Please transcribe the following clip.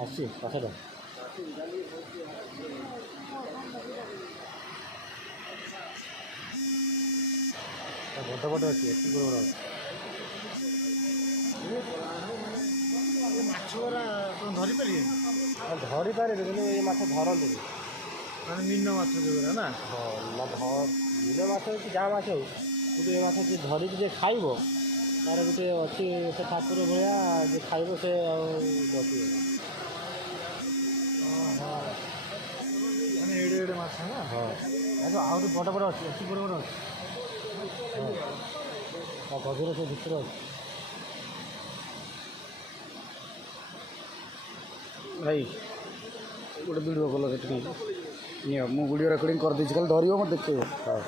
আসছি পাশাটা বড় বড় ଅଛି ଏଠି ବଡ଼ ବଡ଼ ଅଛି ମାଛ ଗୁରା ଆପଣ ଧରିପାରିବେ? ଧରିପାରିବେ କିନ୍ତୁ ଏଇ ମାଛ ଧରନ୍ତିନି ମାନେ ମୀନ ମାଛ ଯୋଉଗୁରା ନା? ହଁ ବିଲ ମାଛ ହଉ କି ଯାହା ମାଛ ହଉ କିନ୍ତୁ ଏ ମାଛ ଯିଏ ଧରିକି ଯିଏ ଖାଇବ ତାର ଗୋଟେ ଅଛି ସେ ଠାକୁର ଭଳିଆ ଯିଏ ଖାଇବ ସେ ଆଉ ବସିବନି। ମାନେ ଏଡ଼େ ଏଡ଼େ ମାଛ ନା? ହଁ ଆହୁରି ବଡ଼ ବଡ଼ ଅଛି ଏଠି ବଡ଼ ବଡ଼ ଅଛି ହଁ ଗଭୀର ସେ ଭିତରେ ଅଛି ଭାଇ ଗୋଟେ ଭିଡ଼ିଓ କଲ ସେଠି ନିଅ ମୁଁ ଭିଡ଼ିଓ ରେକର୍ଡ଼ିଂ କରିଦେଇଛି ଖାଲି ଧରିବ ମୋତେ ଦେଖେଇବ ହଁ।